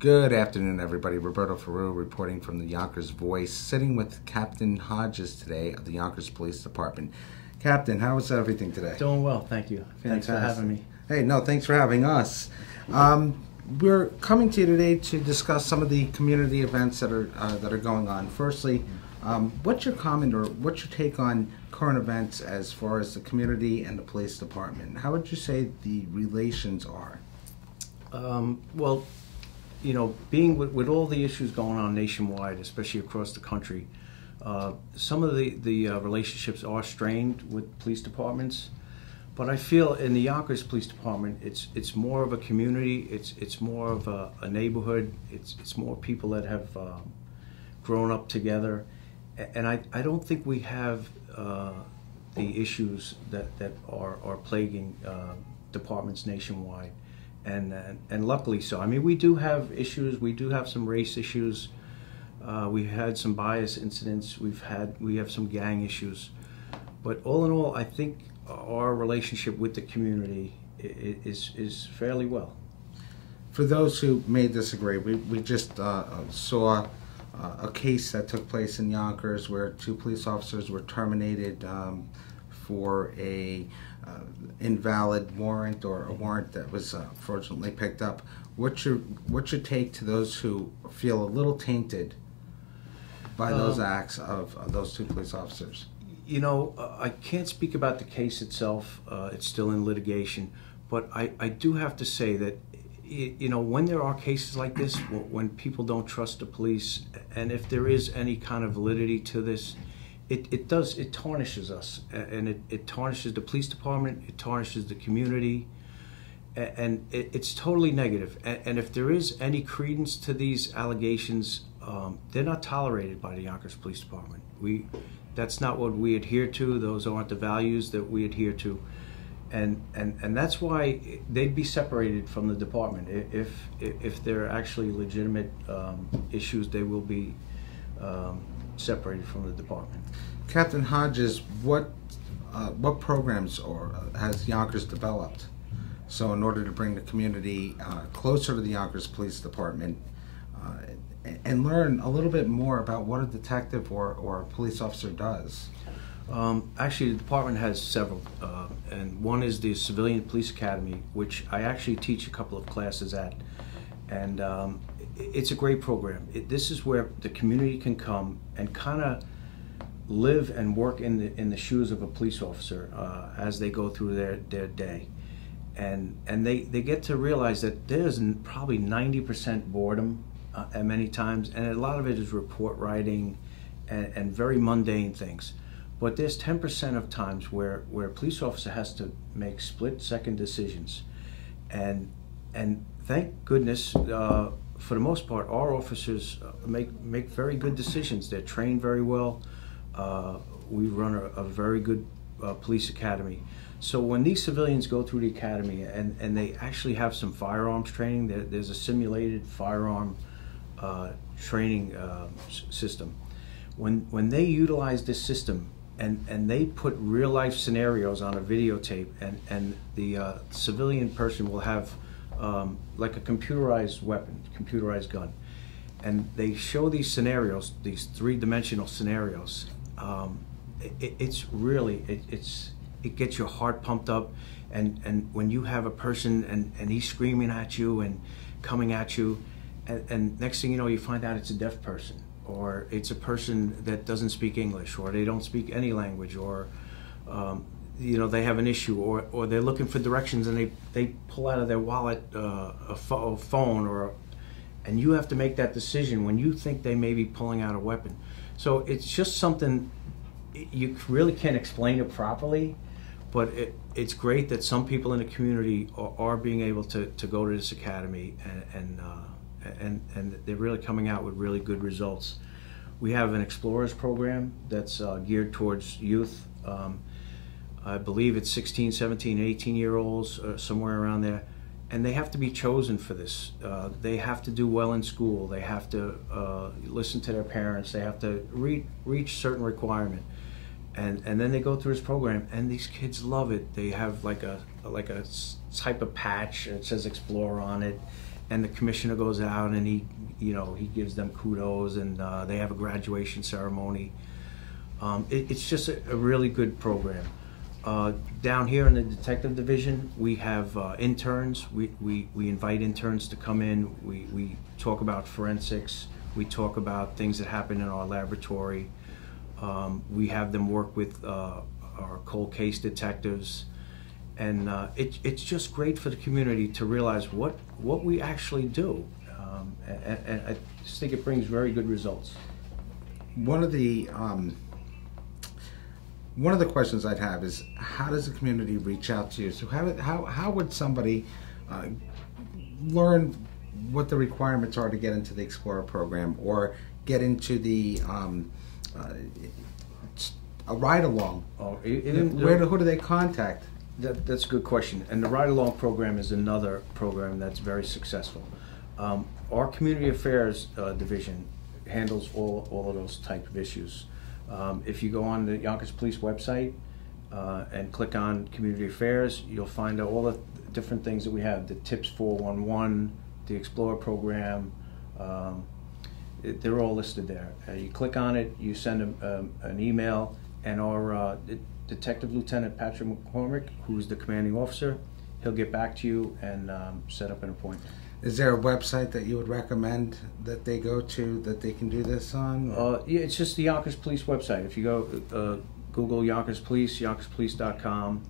Good afternoon, everybody. Roberto Ferru reporting from the Yonkers Voice, sitting with Captain Hodges today of the Yonkers Police Department. Captain, how is everything today? Doing well, thank you. Thanks for having me. Hey, no, thanks for having us. We're coming to you today to discuss some of the community events that are going on. Firstly, what's your comment or what's your take on current events as far as the community and the police department? How would you say the relations are? Well, you know, being with all the issues going on nationwide, especially across the country, some of the relationships are strained with police departments. But I feel in the Yonkers Police Department, it's more of a community. It's more of a neighborhood. It's more people that have grown up together, and I don't think we have the issues that are plaguing departments nationwide. And luckily so. I mean, we do have issues. We do have some race issues. We've had some bias incidents. We have some gang issues. But all in all, I think our relationship with the community is fairly well. For those who may disagree, we just saw a case that took place in Yonkers where two police officers were terminated for a invalid warrant or a warrant that was fraudulently picked up. What's your take to those who feel a little tainted by those acts of those two police officers? You know, I can't speak about the case itself. It's still in litigation. But I do have to say that, you know, when there are cases like this, when people don't trust the police, and if there is any kind of validity to this, it tarnishes us, and it tarnishes the police department, it tarnishes the community, and it's totally negative. And if there is any credence to these allegations, they're not tolerated by the Yonkers Police Department. That's not what we adhere to. Those aren't the values that we adhere to, and that's why they'd be separated from the department. If they're actually legitimate issues, they will be separated from the department. Captain Hodges, what programs has Yonkers developed? So in order to bring the community closer to the Yonkers Police Department and learn a little bit more about what a detective or a police officer does. Actually, the department has several, and one is the Civilian Police Academy, which I actually teach a couple of classes at, and it's a great program. This is where the community can come and kind of live and work in the shoes of a police officer as they go through their day, and they get to realize that there's probably 90% boredom at many times, and a lot of it is report writing and very mundane things. But there's 10% of times where a police officer has to make split-second decisions, and thank goodness, for the most part, our officers make very good decisions. They're trained very well. We run a very good police academy. So when these civilians go through the academy and they actually have some firearms training, there's a simulated firearm training system. When they utilize this system and they put real life scenarios on a videotape, and the civilian person will have like a computerized weapon, computerized gun, and they show these scenarios, these three-dimensional scenarios. It gets your heart pumped up, and when you have a person and he's screaming at you and coming at you, and next thing you know, you find out it's a deaf person, or it's a person that doesn't speak English, or they don't speak any language, or you know, they have an issue, or they're looking for directions and they pull out of their wallet a phone, and you have to make that decision when you think they may be pulling out a weapon. So it's just something, you really can't explain it properly, but it's great that some people in the community are being able to go to this academy, and they're really coming out with really good results. We have an Explorers program that's geared towards youth. I believe it's 16, 17, 18-year-olds, somewhere around there. And they have to be chosen for this. They have to do well in school. They have to listen to their parents. They have to reach certain requirement. And then they go through this program, and these kids love it. They have like a type of patch that says Explorer on it, and the commissioner goes out and he gives them kudos, and they have a graduation ceremony. It's just a really good program. Down here in the detective division, we have interns. We invite interns to come in. We talk about forensics. We talk about things that happen in our laboratory. We have them work with our cold case detectives. And it's just great for the community to realize what we actually do. And I just think it brings very good results. One of the questions I'd have is, how does the community reach out to you? So how would somebody learn what the requirements are to get into the Explorer program, or get into the a ride-along? Who do they contact? That's a good question. And the ride-along program is another program that's very successful. Our Community Affairs Division handles all of those type of issues. If you go on the Yonkers Police website and click on Community Affairs, you'll find out all the different things that we have, the TIPS 411, the Explorer program. They're all listed there. You click on it, you send an email, and our Detective Lieutenant Patrick McCormick, who's the commanding officer, he'll get back to you and set up an appointment. Is there a website that you would recommend that they go to that they can do this on? Yeah, it's just the Yonkers Police website. If you go Google Yonkers Police, YonkersPolice.com,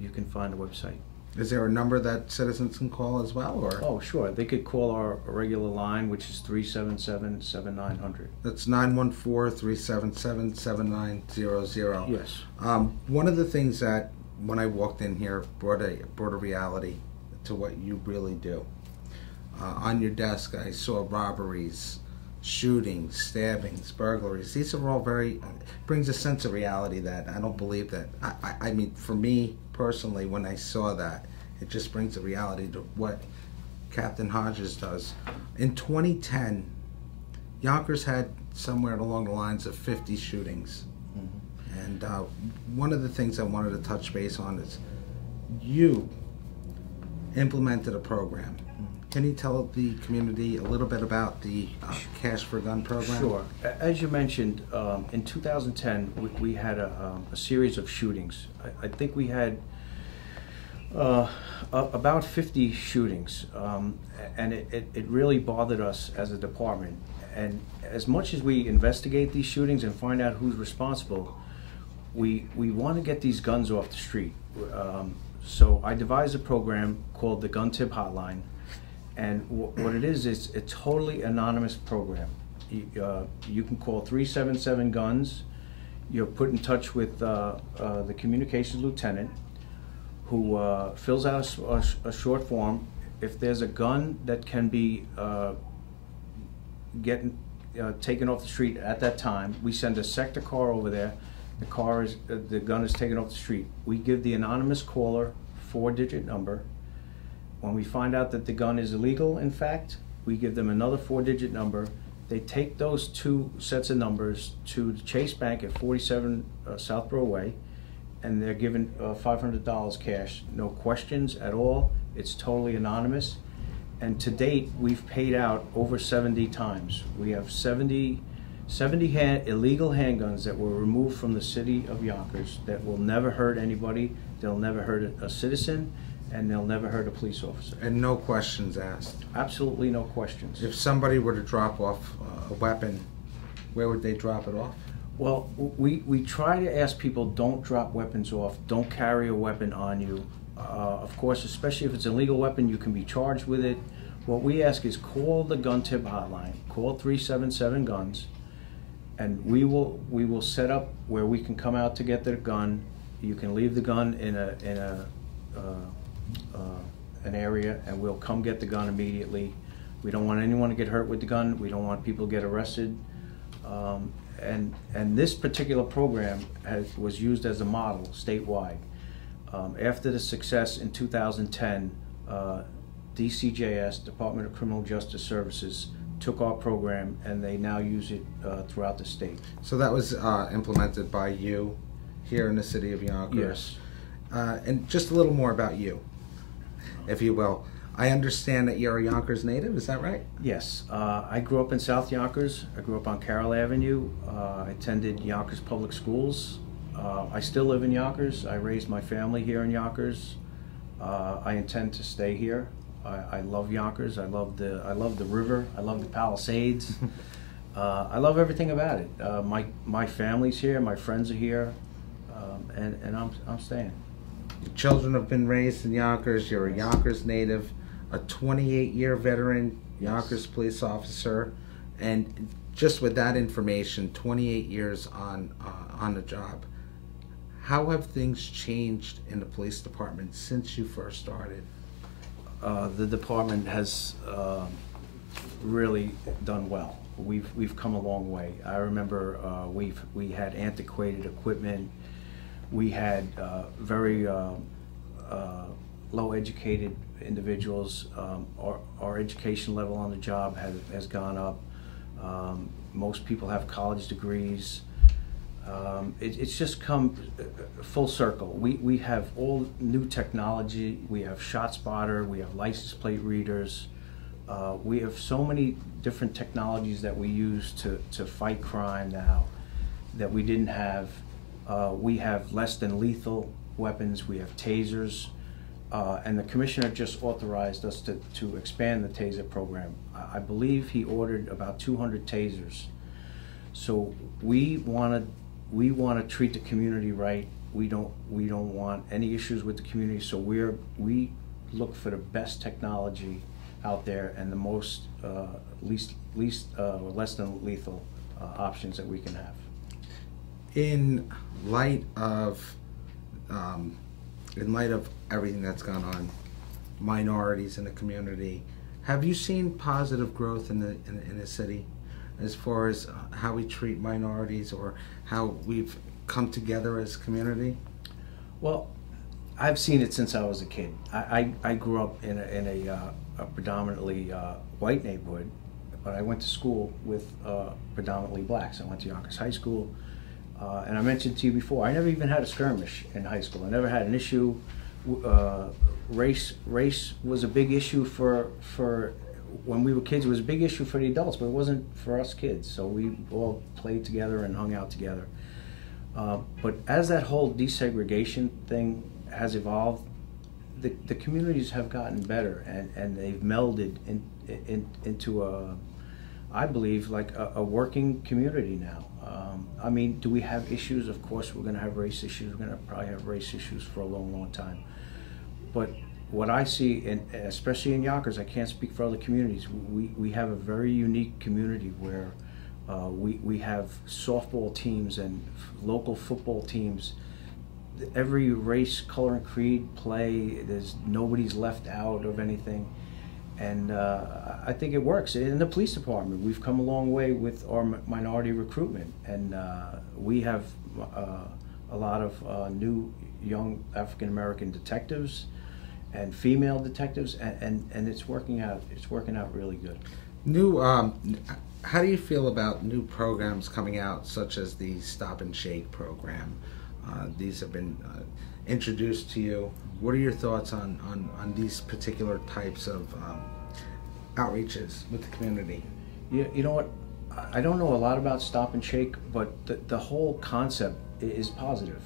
you can find the website. Is there a number that citizens can call as well, or? Oh, sure. They could call our regular line, which is 377-7900. That's 914-377-7900. Yes. One of the things that, when I walked in here, brought a reality to what you really do. On your desk, I saw robberies, shootings, stabbings, burglaries. These are all brings a sense of reality that I don't believe that. I mean, for me personally, when I saw that, it just brings a reality to what Captain Hodges does. In 2010, Yonkers had somewhere along the lines of 50 shootings. Mm-hmm. And one of the things I wanted to touch base on is you implemented a program. Can you tell the community a little bit about the Cash for Gun program? Sure. As you mentioned, in 2010, we had a series of shootings. I think we had about 50 shootings, and it really bothered us as a department. And as much as we investigate these shootings and find out who's responsible, we want to get these guns off the street. So I devised a program called the Gun Tip Hotline. And what it is a totally anonymous program. You can call 377-GUNS. You're put in touch with the communications lieutenant, who fills out a short form. If there's a gun that can be taken off the street at that time, we send a sector car over there. The gun is taken off the street. We give the anonymous caller 4-digit number. When we find out that the gun is illegal, in fact, we give them another 4-digit number. They take those 2 sets of numbers to the Chase Bank at 47 Southborough Way, and they're given $500 cash. No questions at all. It's totally anonymous. And to date, we've paid out over 70 times. We have 70 illegal handguns that were removed from the city of Yonkers that will never hurt anybody. They'll never hurt a citizen, and they'll never hurt a police officer. And no questions asked? Absolutely no questions. If somebody were to drop off a weapon, where would they drop it off? Well, we try to ask people, don't drop weapons off, don't carry a weapon on you. Of course, especially if it's an illegal weapon, you can be charged with it. What we ask is call the Gun Tip Hotline, call 377-GUNS, and we will set up where we can come out to get the gun. You can leave the gun in an area, and we'll come get the gun immediately. We don't want anyone to get hurt with the gun. We don't want people to get arrested. And this particular program was used as a model statewide. After the success in 2010, DCJS, Department of Criminal Justice Services, took our program, and they now use it throughout the state. So that was implemented by you here in the city of Yonkers? Yes. And just a little more about you, if you will. I understand that you're a Yonkers native, is that right? Yes, I grew up in South Yonkers. I grew up on Carroll Avenue. I attended Yonkers Public Schools. I still live in Yonkers. I raised my family here in Yonkers. I intend to stay here. I love Yonkers. I love the river. I love the Palisades. I love everything about it. My family's here. My friends are here, and I'm staying. Your children have been raised in Yonkers. You're a Yonkers native, a 28-year veteran Yonkers police officer, and just with that information, 28 years on the job. How have things changed in the police department since you first started? The department has really done well. We've come a long way. I remember we had antiquated equipment. We had very low educated individuals. Our education level on the job has gone up. Most people have college degrees. It's just come full circle. We have all new technology. We have ShotSpotter. We have license plate readers. We have so many different technologies that we use to fight crime now that we didn't have. We have less than lethal weapons. We have tasers. And the commissioner just authorized us to expand the taser program. I believe he ordered about 200 tasers. So we want to treat the community right. We don't want any issues with the community. So we look for the best technology out there and the most less than lethal options that we can have. In light of everything that's gone on, minorities in the community, have you seen positive growth in the city as far as how we treat minorities or how we've come together as a community? Well, I've seen it since I was a kid. I grew up in a predominantly white neighborhood, but I went to school with predominantly blacks. I went to Yonkers High School, and I mentioned to you before, I never even had a skirmish in high school. I never had an issue. Race was a big issue for when we were kids. It was a big issue for the adults, but it wasn't for us kids. So we all played together and hung out together. But as that whole desegregation thing has evolved, the communities have gotten better, and they've melded into I believe, like a working community now. I mean, do we have issues? Of course, we're going to have race issues. We're going to probably have race issues for a long, long time. But what I see, especially in Yonkers, I can't speak for other communities. We have a very unique community where we have softball teams and local football teams. Every race, color, and creed play. Nobody's left out of anything, and I think it works. In the police department, we've come a long way with our minority recruitment, and we have a lot of new young African American detectives and female detectives, and it's working out. It's working out really good. How do you feel about new programs coming out, such as the Stop and Shake program? These have been introduced to you. What are your thoughts on these particular types of outreaches with the community? You know what? I don't know a lot about Stop and Shake, but the whole concept is positive.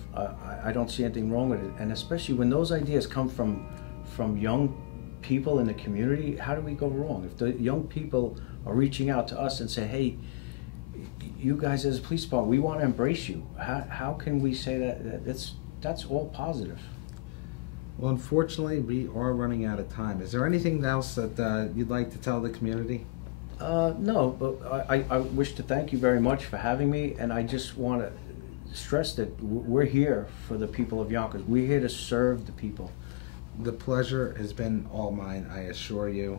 I don't see anything wrong with it, and especially when those ideas come from young people in the community, how do we go wrong? If the young people are reaching out to us and say, hey, you guys as a police department, we want to embrace you, how can we say that? That's all positive. Well, unfortunately, we are running out of time. Is there anything else that you'd like to tell the community? No, but I wish to thank you very much for having me, and I just want to stress that we're here for the people of Yonkers. We're here to serve the people. The pleasure has been all mine, I assure you.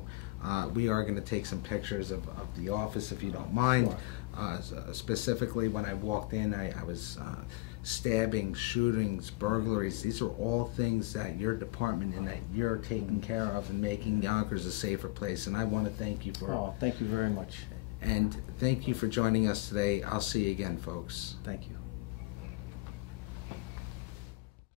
We are going to take some pictures of the office, if you don't mind. Sure. Specifically, when I walked in, I was stabbing, shootings, burglaries. These are all things that your department and that you're taking care of and making Yonkers a safer place. And I want to thank you for it. Oh, thank you very much. And thank you for joining us today. I'll see you again, folks. Thank you.